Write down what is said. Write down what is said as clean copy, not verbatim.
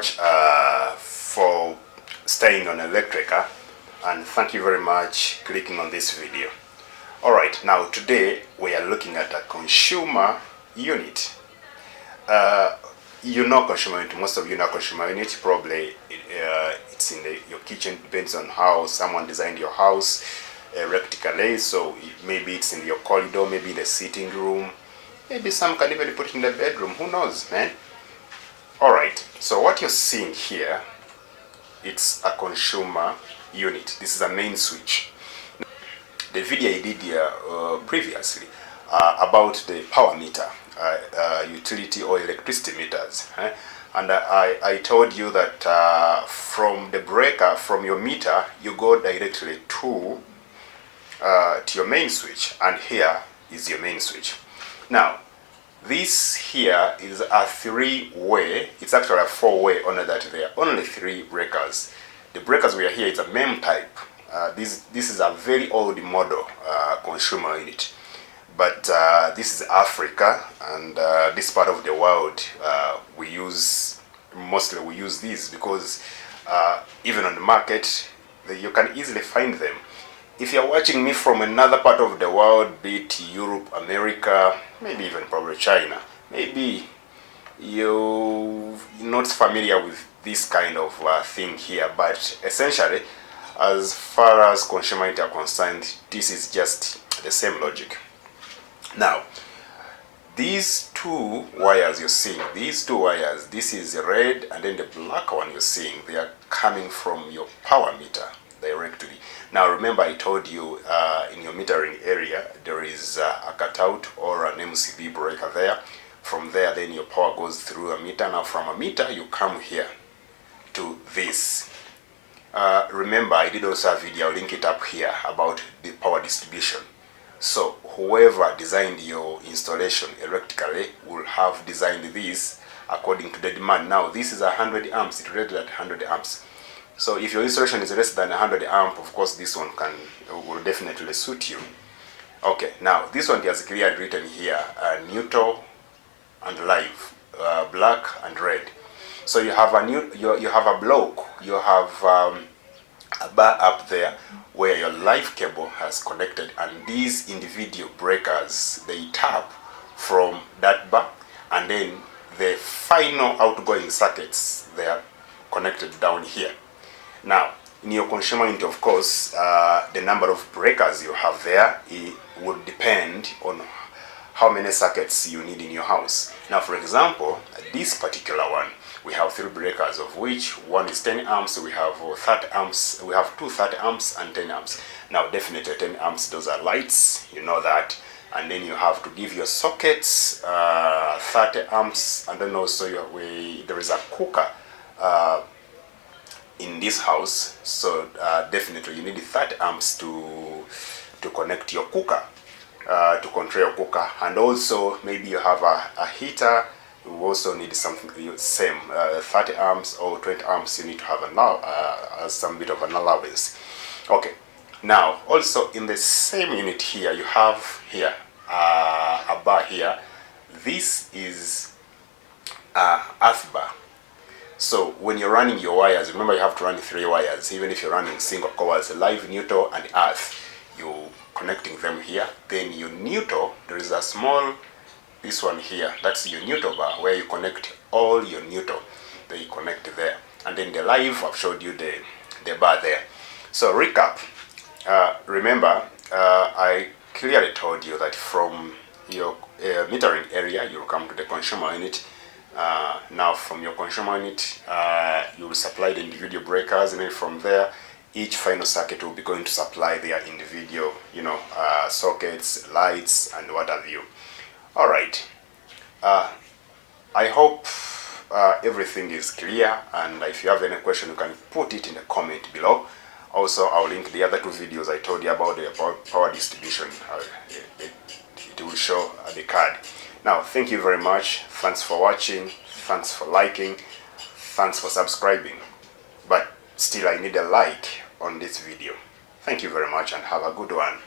much for staying on ELECTRECA, and thank you very much clicking on this video. Alright, now today we are looking at a consumer unit. You know consumer unit, most of you know consumer unit. Probably it's in your kitchen, depends on how someone designed your house electrically. So maybe it's in your corridor, maybe the sitting room, maybe some can even put it in the bedroom, who knows, man. Alright, so what you're seeing here, it's a consumer unit. This is a main switch. The video I did previously about the power meter, utility or electricity meters, and I told you that from the breaker, from your meter, you go directly to your main switch, and here is your main switch. Now, this here is a three-way, it's actually a four-way, only that there are only three breakers. The breakers we are here is a MEM type. This is a very old model consumer unit. But this is Africa, and this part of the world we use these because even on the market you can easily find them. If you're watching me from another part of the world, be it Europe, America, maybe even probably China, maybe you're not familiar with this kind of thing here, but essentially, as far as consumer units are concerned, this is just the same logic. Now, these two wires you're seeing, this is red, and then the black one you're seeing, they are coming from your power meter directly. Now remember, I told you in your metering area there is a cutout or an MCB breaker there. From there then your power goes through a meter. Now from a meter you come here to this. Remember, I did also a video, I'll link it up here, about the power distribution. So whoever designed your installation electrically will have designed this according to the demand. Now this is 100 amps, it's rated at 100 amps. So if your installation is less than 100 amp, of course this one will definitely suit you. Okay, now this one has clearly written here, neutral and live, black and red. So you have you have a block, you have a bar up there where your live cable has connected, and these individual breakers, they tap from that bar, and then the final outgoing circuits, they are connected down here. Now, in your consumer unit, of course, the number of breakers you have there, it would depend on how many circuits you need in your house. Now, for example, this particular one, we have three breakers, of which one is 10 amps, we have 30 amps, we have two 30 amps and 10 amps. Now, definitely 10 amps, those are lights, you know that. And then you have to give your sockets 30 amps, and then also there is a cooker in this house, so definitely you need 30 amps to connect your cooker, to control your cooker. And also maybe you have a heater, you also need something same, 30 amps or 20 amps, you need to have some bit of an allowance. Okay, now also in the same unit here, you have here a bar here. This is earth bar. So when you're running your wires, remember you have to run three wires, even if you're running single coils, live, neutral, and earth. You're connecting them here. Then your neutral, there is a small, this one here, that's your neutral bar, where you connect all your neutral. They connect there. And then the live, I've showed you the bar there. So recap, remember, I clearly told you that from your metering area, you'll come to the consumer unit. Now from your consumer unit, you will supply the individual breakers, and then from there, each final circuit will be going to supply their individual, sockets, lights, and what have you. Alright, I hope everything is clear, and if you have any question, you can put it in the comment below. Also, I'll link the other two videos I told you about the power distribution. It will show the card. Now, thank you very much. Thanks for watching. Thanks for liking. Thanks for subscribing. But still, I need a like on this video. Thank you very much, and have a good one.